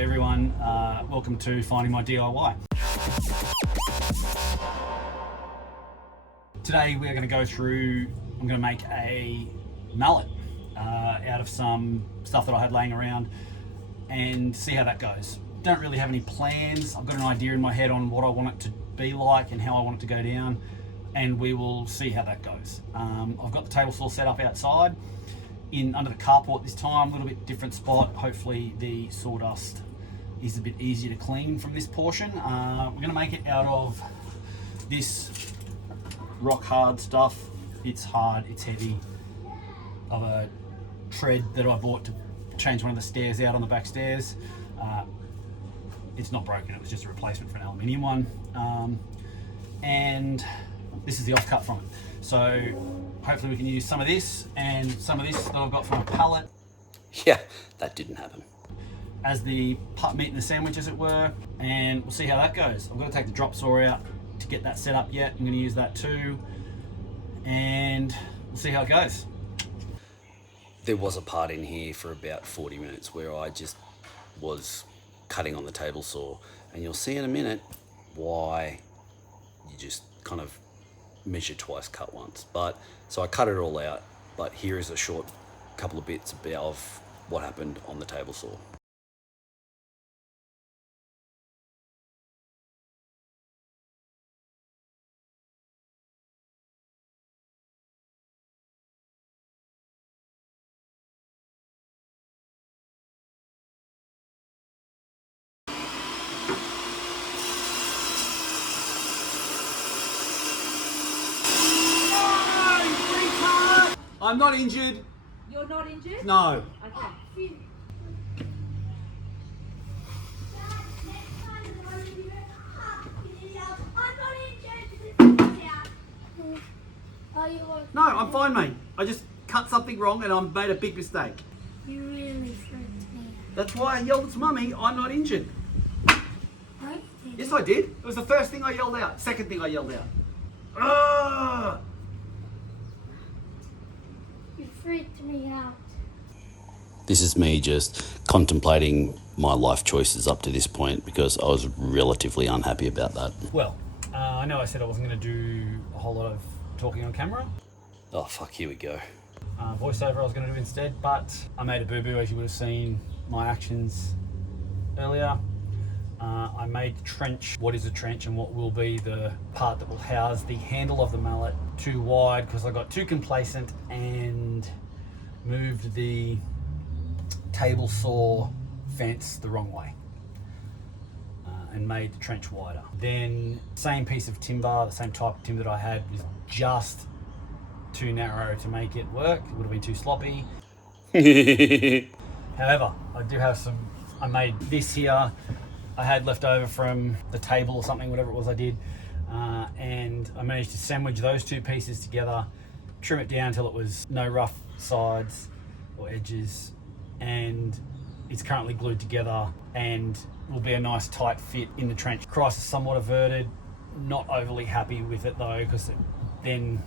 Ahoy everyone, welcome to Finding My DIY. Today we are going to go through, I'm going to make a mallet out of some stuff that I had laying around and see how that goes. Don't really have any plans. I've got an idea in my head on what I want it to be like and how I want it to go down, and we will see how that goes. I've got the table saw set up outside under the carport this time, a little bit different spot. Hopefully the sawdust is a bit easier to clean from this portion. We're going to make it out of this rock hard stuff. It's hard, it's heavy, of a tread that I bought to change one of the stairs out on the back stairs. It's not broken, it was just a replacement for an aluminium one. And this is the offcut from it. So hopefully we can use some of this and some of this that I've got from a pallet. Yeah, that didn't happen. As the meat in the sandwich, as it were, and we'll see how that goes. I'm going to take the drop saw out to get that set up yet. I'm going to use that too, and we'll see how it goes. There was a part in here for about 40 minutes where I just was cutting on the table saw, and you'll see in a minute why you just kind of measure twice, cut once. But so I cut it all out, but here is a short couple of bits of what happened on the table saw. I'm not injured. You're not injured? No. Okay. No, I'm fine, mate. I just cut something wrong and I made a big mistake. You really freaked me out. That's why I yelled to Mummy, I'm not injured. No, you didn't. Yes, I did. It was the first thing I yelled out. Second thing I yelled out. Ah! You freaked me out. This is me just contemplating my life choices up to this point because I was relatively unhappy about that. Well, I know I said I wasn't going to do a whole lot of talking on camera. Oh fuck, here we go. Voiceover I was going to do instead, but I made a boo-boo, as you would have seen my actions earlier. I made the trench, what is a trench and what will be the part that will house the handle of the mallet, too wide because I got too complacent and moved the table saw fence the wrong way and made the trench wider. Then same piece of timber, the same type of timber that I had was just too narrow to make it work. It would have been too sloppy. However, I do have I made this here. I had left over from the table or something, whatever it was I did, and I managed to sandwich those two pieces together, trim it down till it was no rough sides or edges, and it's currently glued together and will be a nice tight fit in the trench. Cross is somewhat averted, not overly happy with it though, because it then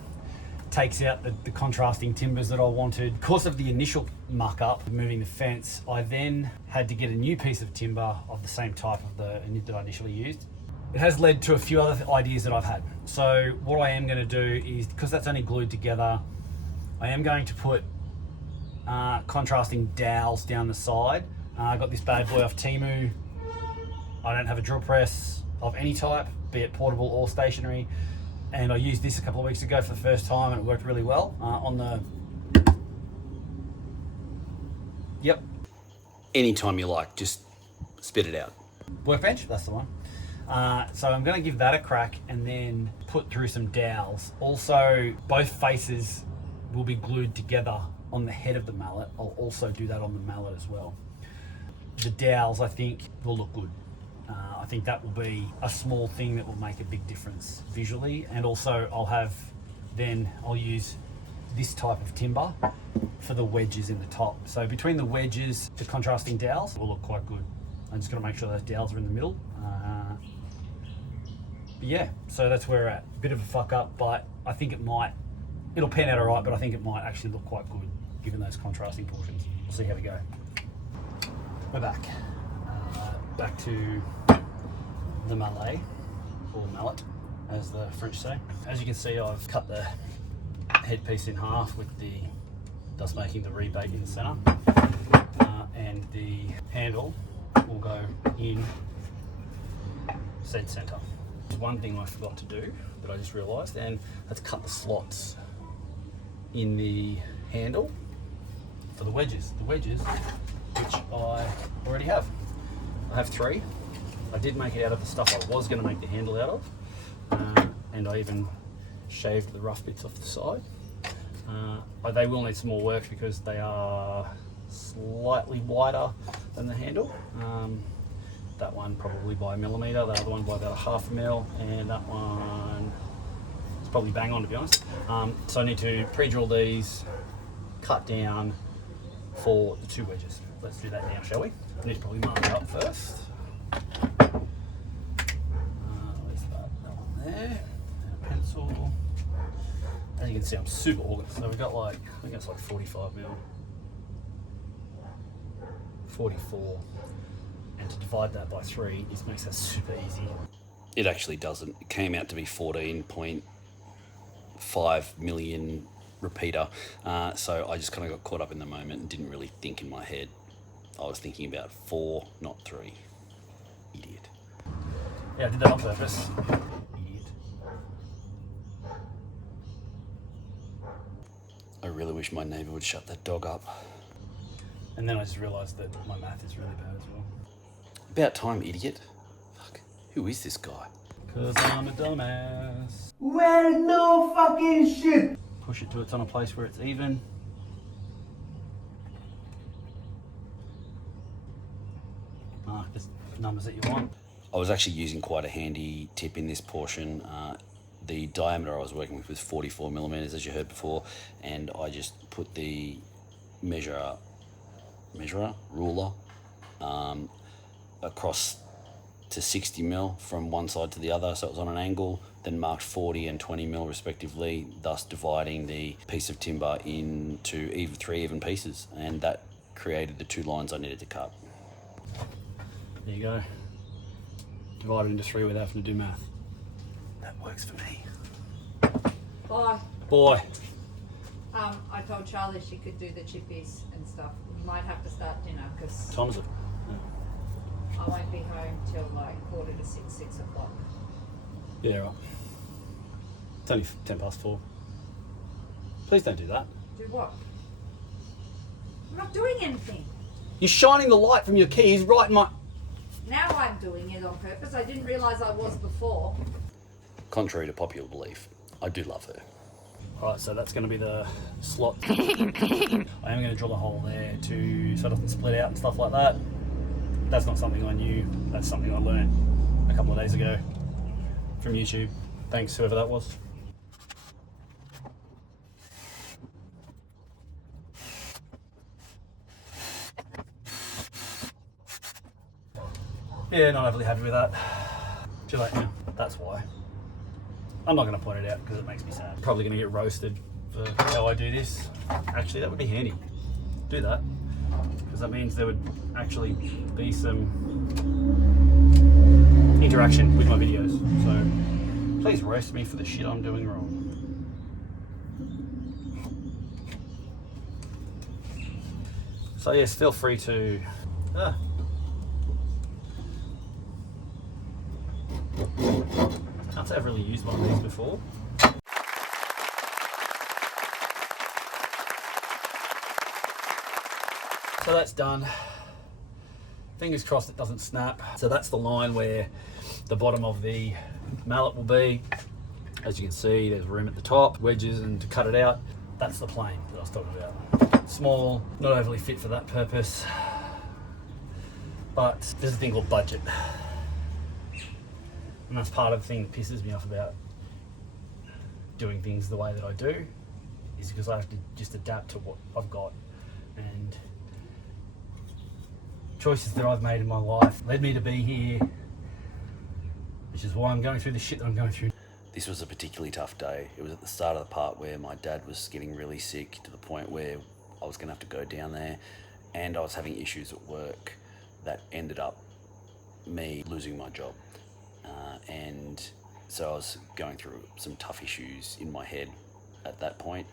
takes out the contrasting timbers that I wanted. Because of the initial muck up, moving the fence, I then had to get a new piece of timber of the same type of that I initially used. It has led to a few other ideas that I've had. So what I am going to do is, because that's only glued together, I am going to put contrasting dowels down the side. I got this bad boy off Temu. I don't have a drill press of any type, be it portable or stationary. And I used this a couple of weeks ago for the first time and it worked really well on the... Yep. Anytime you like, just spit it out. Workbench, that's the one. So I'm going to give that a crack and then put through some dowels. Also, both faces will be glued together on the head of the mallet. I'll also do that on the mallet as well. The dowels, I think, will look good. I think that will be a small thing that will make a big difference visually, and also I'll use this type of timber for the wedges in the top. So between the wedges, the contrasting dowels will look quite good. I'm just going to make sure those dowels are in the middle. But yeah, so that's where we're at. Bit of a fuck up, but I think it'll pan out all right, but I think it might actually look quite good given those contrasting portions. We'll see how we go. We're back. back to the mallet, or mallet, as the French say. As you can see, I've cut the headpiece in half with thus making the rebate in the centre, and the handle will go in said centre. There's one thing I forgot to do that I just realised, and that's cut the slots in the handle for the wedges. The wedges, which I already have. I have 3. I did make it out of the stuff I was going to make the handle out of, and I even shaved the rough bits off the side. But they will need some more work because they are slightly wider than the handle. That one probably by a millimetre, the other one by about a half a mil, and that one is probably bang on, to be honest. So I need to pre-drill these, cut down for the 2 wedges. Let's do that now, shall we? I need to probably mark it up first. Where's that? That one there. And a pencil. As you can see, I'm super organised. So we've got like, I think it's like 45 mil, 44. And to divide that by 3 makes that super easy. It actually doesn't. It came out to be 14.5 million repeater. So I just kind of got caught up in the moment and didn't really think in my head. I was thinking about 4, not 3. Idiot. Yeah, I did that on purpose. Idiot. I really wish my neighbour would shut that dog up. And then I just realised that my math is really bad as well. About time, idiot. Fuck. Who is this guy? Cause I'm a dumbass. Well, no fucking shit. Push it till it's on a place where it's even. Mark the numbers that you want. I was actually using quite a handy tip in this portion. The diameter I was working with was 44 millimeters, as you heard before, and I just put the measurer, ruler, across to 60 mil from one side to the other, so it was on an angle, then marked 40 and 20 mil respectively, thus dividing the piece of timber into 3 even pieces, and that created the 2 lines I needed to cut. There you go. Divide it into 3 without having to do math. That works for me. Bye. Boy. I told Charlie she could do the chippies and stuff. We might have to start dinner because What time is it? I won't be home till like 5:45, 6 o'clock. Yeah, right. It's only 4:10. Please don't do that. Do what? I'm not doing anything. You're shining the light from your keys right in my... Now I'm doing it on purpose. I didn't realise I was before. Contrary to popular belief, I do love her. Alright, so that's going to be the slot. I am going to drill a hole there so it doesn't split out and stuff like that. That's not something I knew. That's something I learned a couple of days ago from YouTube. Thanks, whoever that was. Yeah, not overly happy with that. Too late now. That's why. I'm not going to point it out because it makes me sad. Probably going to get roasted for how I do this. Actually, that would be handy. Do that. Because that means there would actually be some interaction with my videos. So please roast me for the shit I'm doing wrong. So yes, feel free to... Can't say I've really used one of these before. So that's done. Fingers crossed it doesn't snap. So that's the line where the bottom of the mallet will be. As you can see, there's room at the top, wedges, and to cut it out. That's the plane that I was talking about. Small, not overly fit for that purpose. But there's a thing called budget. And that's part of the thing that pisses me off about doing things the way that I do, is because I have to just adapt to what I've got. And choices that I've made in my life led me to be here, which is why I'm going through the shit that I'm going through. This was a particularly tough day. It was at the start of the part where my dad was getting really sick to the point where I was going to have to go down there, and I was having issues at work that ended up me losing my job. And so I was going through some tough issues in my head at that point.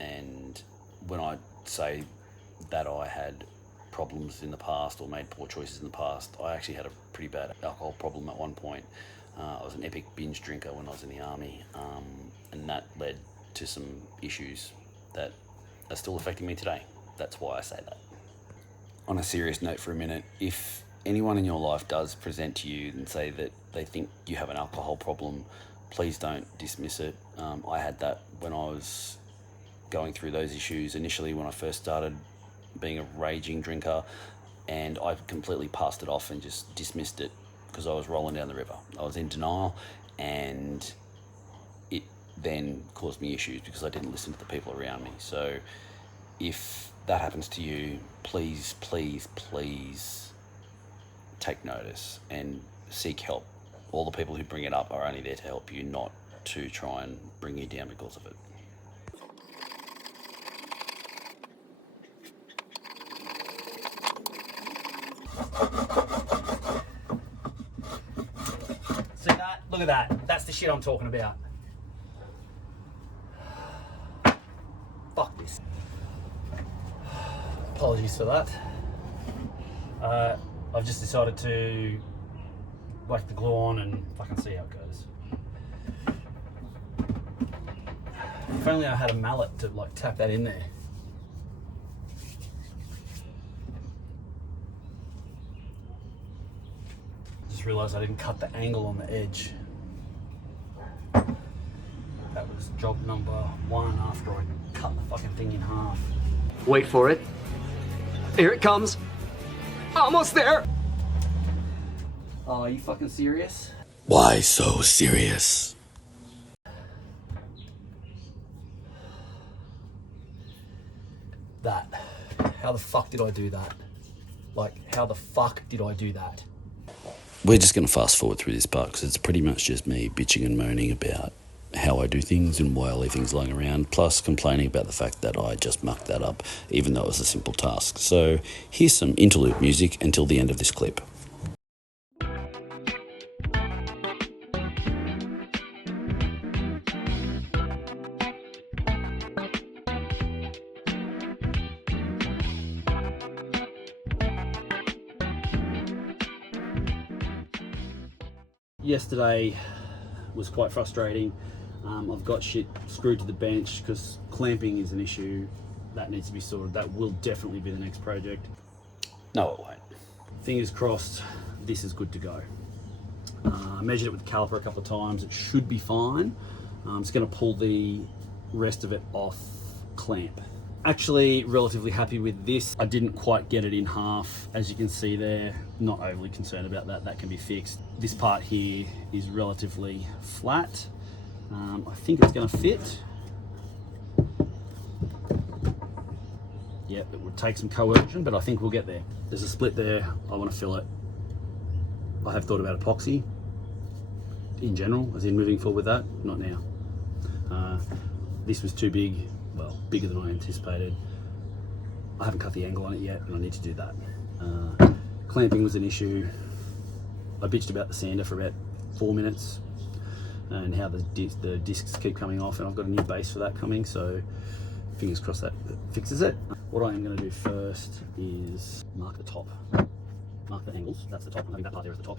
And when I say that I had problems in the past or made poor choices in the past, I actually had a pretty bad alcohol problem at one point. I was an epic binge drinker when I was in the army, and that led to some issues that are still affecting me today. That's why I say that. On a serious note for a minute, if anyone in your life does present to you and say that they think you have an alcohol problem, please don't dismiss it. I had that when I was going through those issues initially when I first started being a raging drinker, and I completely passed it off and just dismissed it because I was rolling down the river. I was in denial, and it then caused me issues because I didn't listen to the people around me. So if that happens to you, please, please, please take notice and seek help. All the people who bring it up are only there to help you, not to try and bring you down because of it. See that? Look at that. That's the shit I'm talking about. Fuck this. Apologies for that. I've just decided to whack the glue on and fucking see how it goes. If only I had a mallet to like tap that in there. Just realised I didn't cut the angle on the edge. That was job number 1 after I cut the fucking thing in half. Wait for it. Here it comes. Almost there. Oh, are you fucking serious? Why so serious? That. How the fuck did I do that? Like, how the fuck did I do that? We're just going to fast forward through this part because it's pretty much just me bitching and moaning about how I do things and why I leave things lying around, plus complaining about the fact that I just mucked that up, even though it was a simple task. So here's some interlude music until the end of this clip. Yesterday was quite frustrating. I've got shit screwed to the bench because clamping is an issue that needs to be sorted. That will definitely be the next project. No, it won't. Fingers crossed, this is good to go. I measured it with the caliper a couple of times. It should be fine. I'm just going to pull the rest of it off clamp. Actually relatively happy with this. I didn't quite get it in half, as you can see there. Not overly concerned about that, that can be fixed. This part here is relatively flat. I think it's going to fit. Yep, it would take some coercion, but I think we'll get there. There's a split there, I want to fill it. I have thought about epoxy in general, as in moving forward with that, not now. This was too big, well, bigger than I anticipated. I haven't cut the angle on it yet, and I need to do that. Clamping was an issue. I bitched about the sander for about 4 minutes and how the discs keep coming off, and I've got a new base for that coming, so fingers crossed that fixes it. What I am going to do first is mark the top. Mark the angles, that's the top. I think that part there is the top,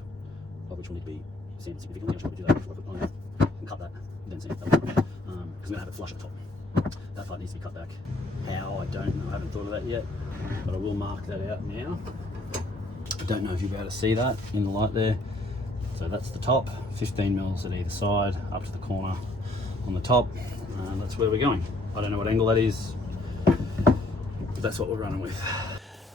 of which will need to be sanded significantly. I should probably do that before I put it on and cut that, and then sand it that way, because I'm going to have it flush at the top. That part needs to be cut back. How, I don't know, I haven't thought of that yet, but I will mark that out now. I don't know if you'll be able to see that in the light there. So that's the top, 15 mils at either side, up to the corner on the top, and that's where we're going. I don't know what angle that is, but that's what we're running with.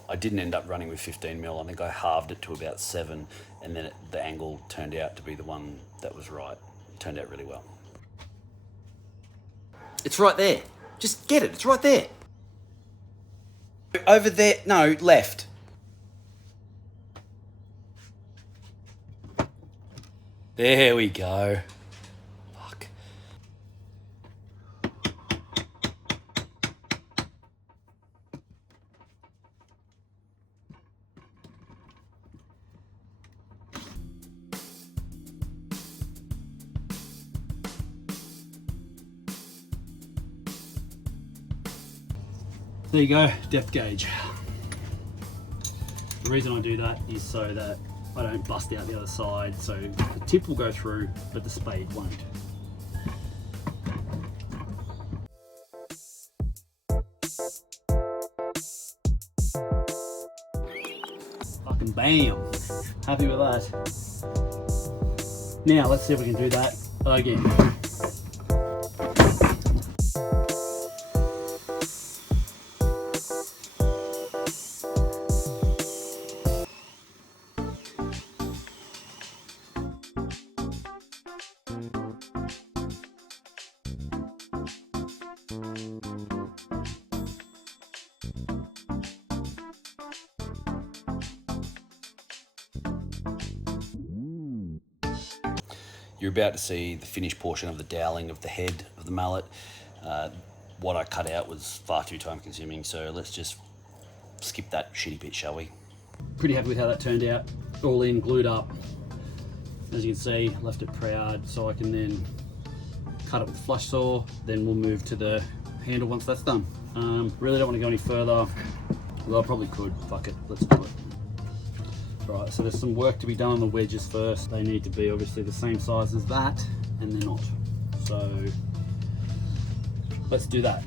I didn't end up running with 15 mil. I think I halved it to about 7, and then the angle turned out to be the one that was right. It turned out really well. It's right there. Just get it. It's right there. Over there. No, left. There we go. Fuck. There you go, depth gauge. The reason I do that is so that I don't bust out the other side, so the tip will go through, but the spade won't. Fucking bam! Happy with that. Now let's see if we can do that again. You're about to see the finished portion of the doweling of the head of the mallet. What I cut out was far too time consuming, so let's just skip that shitty bit, shall we? Pretty happy with how that turned out. All in, glued up. As you can see, left it proud, so I can then cut it with a flush saw. Then we'll move to the handle once that's done. Really don't want to go any further. Well, I probably could. Fuck it, let's do it. Right, so there's some work to be done on the wedges first. They need to be obviously the same size as that, and they're not. So let's do that.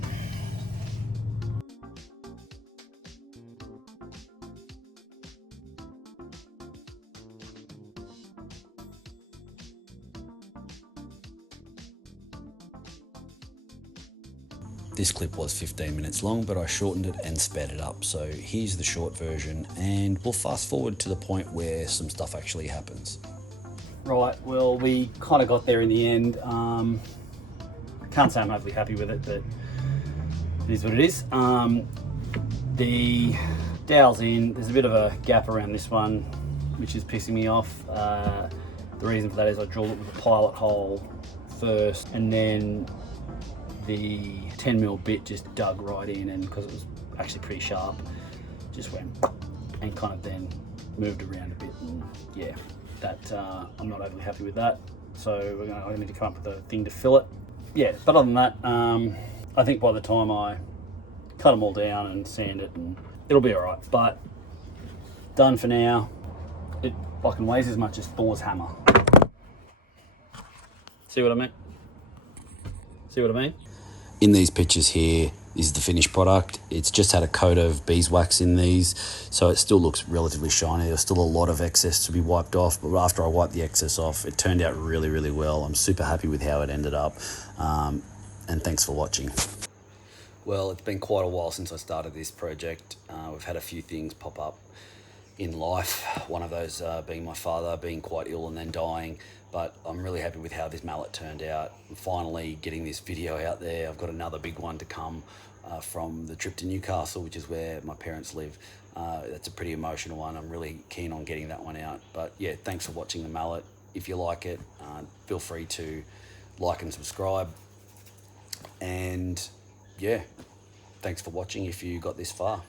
This clip was 15 minutes long, but I shortened it and sped it up. So here's the short version, and we'll fast forward to the point where some stuff actually happens. Right, well, we kind of got there in the end. I can't say I'm overly happy with it, but it is what it is. The dowel's in. There's a bit of a gap around this one, which is pissing me off. The reason for that is I drilled it with a pilot hole first, and then the 10mm bit just dug right in, and because it was actually pretty sharp, just went and kind of then moved around a bit, and yeah, that I'm not overly happy with that. So I need to come up with a thing to fill it. Yeah, but other than that, I think by the time I cut them all down and sand it, and it'll be all right. But done for now. It fucking weighs as much as Thor's hammer. See what I mean? See what I mean? In these pictures here is the finished product. It's just had a coat of beeswax in these, so it still looks relatively shiny. There's still a lot of excess to be wiped off, but after I wiped the excess off, it turned out really, really well. I'm super happy with how it ended up, and thanks for watching. Well, it's been quite a while since I started this project. We've had a few things pop up in life, one of those being my father being quite ill and then dying, but I'm really happy with how this mallet turned out. I'm finally getting this video out there. I've got another big one to come from the trip to Newcastle, which is where my parents live. That's a pretty emotional one. I'm really keen on getting that one out. But yeah, thanks for watching the mallet. If you like it, feel free to like and subscribe. And yeah, thanks for watching if you got this far.